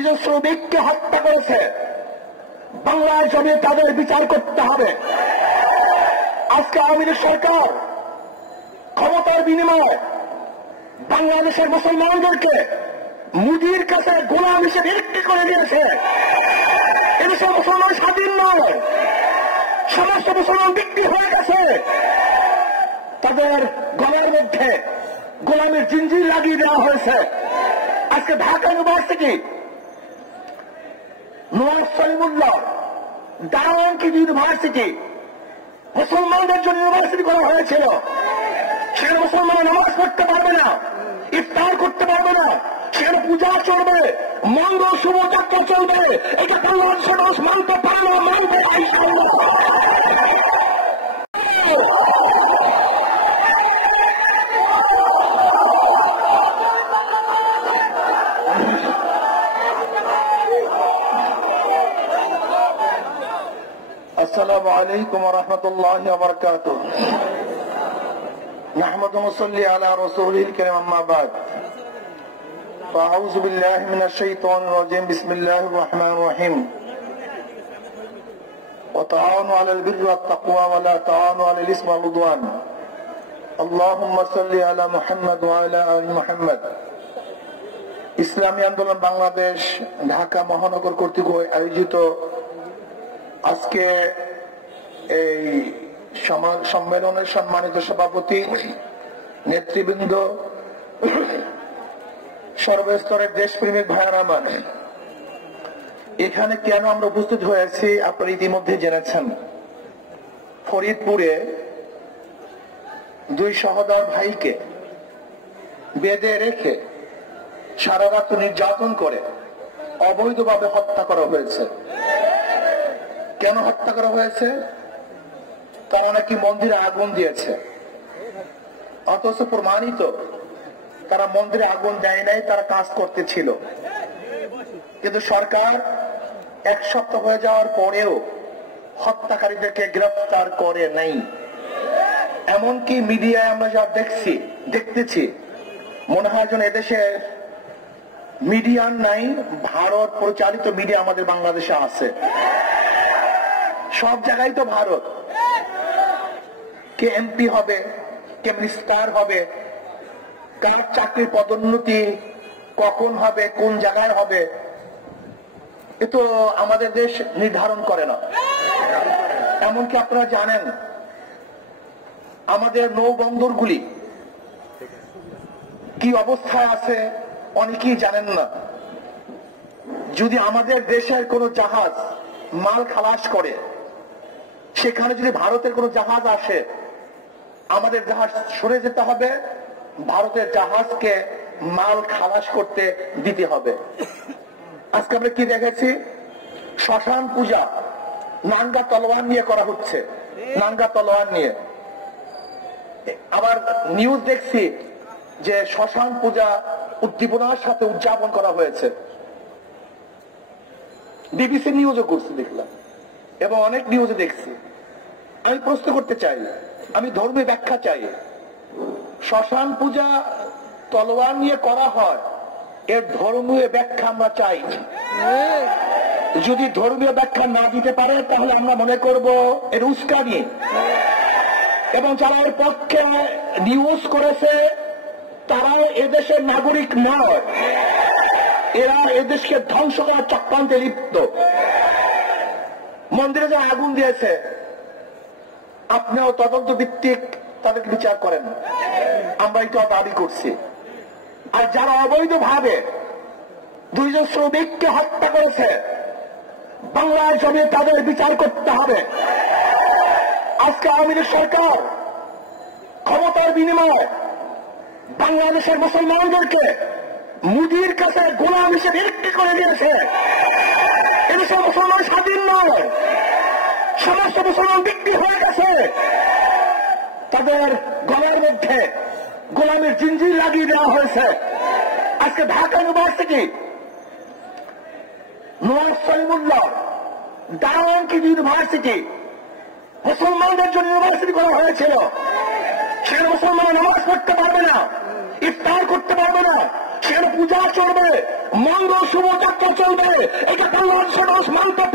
দুইজন শ্রমিককে হত্যা করেছে, বাংলার জমি তাদের বিচার করতে হবে। আজকে আওয়ামী লীগ সরকার ক্ষমতার বিনিময়ে বাংলাদেশের মুসলমানদেরকে মুদির কাছে গোলাম হিসেবে বিক্রি করে দিয়েছে। এদেশে মুসলমান স্বাধীন নয়, সমস্ত মুসলমান বিক্রি হয়ে গেছে। তাদের গলার মধ্যে গোলামের জিঞ্জির লাগিয়ে দেওয়া হয়েছে। আজকে ঢাকা ইউনিভার্সিটি নওয়াজ সলিমুল্লাহ দাওয়ানকি ইউনিভার্সিটি মুসলমানদের জন্য ইউনিভার্সিটি করা হয়েছিল। সেখানে মুসলমানরা নামাজ পড়তে পারবে না, ইফতার করতে পারবে না, সেখানে পূজা চলবে, মঙ্গল শুভযাত্রা চলবে। এটা বাংলাদেশের মানুষ মানতে পারে না, মানবে ইনশাআল্লাহ। السلام عليكم ورحمة الله وبركاته. نحمد ونصلي على رسوله الكريم أما بعد. فأعوذ بالله من الشيطان الرجيم. بسم الله الرحمن الرحيم. وتعاونوا على البر والتقوى ولا تعاونوا على الإثم والعدوان. اللهم صل على محمد وعلى آل محمد. ইসলামী আন্দোলন বাংলাদেশ ঢাকা মহানগর কর্তৃক আয়োজিত আজকে এই সম্মেলনের সম্মানিত সভাপতি, নেতৃবৃন্দ, সর্বস্তরের দেশপ্রেমিক ভাইয়েরা আমার, এখানে কেন আমরা উপস্থিত হয়েছি আপনারা ইতিমধ্যে জেনেছেন। ফরিদপুরে দুই সহোদর ভাইকে বেঁধে রেখে সারা রাত নির্যাতন করে অবৈধভাবে হত্যা করা হয়েছে। কেন হত্যা করা হয়েছে? তারা নাকি মন্দিরে আগুন দিয়েছে, অথচ প্রমাণিত তারা মন্দিরে আগুন দেয় নাই, তারা কাজ করতে ছিল। কিন্তু সরকার এক সপ্তাহ হয়ে যাওয়ার পরেও হত্যাকারীদেরকে গ্রেফতার করে নাই। এমনকি মিডিয়ায় আমরা যা দেখতেছি, মনে হয় যেন এদেশে মিডিয়া নাই, ভারত পরিচালিত মিডিয়া আমাদের বাংলাদেশে আছে। সব জায়গায় তো ভারত, কে এমপি হবে, কে মিনিস্টার হবে, কার চাকরির পদোন্নতি কখন হবে, কোন জায়গায় হবে, এ তো আমাদের দেশ নির্ধারণ করে না। এমনকি আপনারা জানেন আমাদের নৌবন্দরগুলি কি অবস্থায় আছে অনেকেই জানেন না। যদি আমাদের দেশের কোনো জাহাজ মাল খালাস করে, সেখানে যদি ভারতের কোনো জাহাজ আসে, আমাদের জাহাজ সরে যেতে হবে, ভারতের জাহাজকে মাল খালাস করতে দিতে হবে। আজকে আমরা কি দেখেছি? শ্মশান পূজা নাঙ্গা তলোয়ার নিয়ে করা হচ্ছে, নাঙ্গা তলোয়ার নিয়ে। আবার নিউজ দেখছি যে শ্মশান পূজা উদ্দীপনার সাথে উদযাপন করা হয়েছে। বিবিসি নিউজও করছে দেখলাম, এবং অনেক নিউজে দেখছি। আমি প্রশ্ন করতে চাই, আমি ধর্মীয় ব্যাখ্যা চাই। শ্মশান পূজা তলোয়ার নিয়ে করা হয়, এর ধর্মীয় ব্যাখ্যা আমরা চাই। যদি ধর্মীয় ব্যাখ্যা না দিতে পারে, তাহলে আমরা মনে করব এর উস্কানি। এবং যারা এর পক্ষে নিউজ করেছে তারা এদেশের নাগরিক নয়, এরা এদেশকে ধ্বংস করার চক্রান্তে লিপ্ত। মন্দিরে যে আগুন দিয়েছে, আপনিও তদন্ত ভিত্তিক তাদেরকে বিচার করেন, আমরা এটা দাবি করছি। আর যারা অবৈধভাবে দুইজন শ্রমিককে হত্যা করেছে, বাংলার জমি তাদের বিচার করতে হবে। আজকে আওয়ামী লীগ সরকার ক্ষমতার বিনিময়ে বাংলাদেশের মুসলমানদেরকে মুদির কাছে গোলাম হিসেবে বিক্রি করে দিয়েছে। এদেশে মুসলমান স্বাধীন নয়, সমস্ত মুসলমান বিক্রি হয়ে গেছে। তাদের গলার মধ্যে গোলামের জিঞ্জির লাগিয়ে দেওয়া হয়েছে। আজকে ঢাকা ইউনিভার্সিটি নওয়াজ সলিমুল্লাহ দাওয়ানকি ইউনিভার্সিটি মুসলমানদের জন্য ইউনিভার্সিটি করা হয়েছিল। সেখানে মুসলমানরা নামাজ পড়তে পারবে না, ইফতার করতে পারবে না, সেখানে পূজা চলবে, মঙ্গল শুভযাত্রা চলবে। বলবে এটা কল্যাণ সদস্য মানতে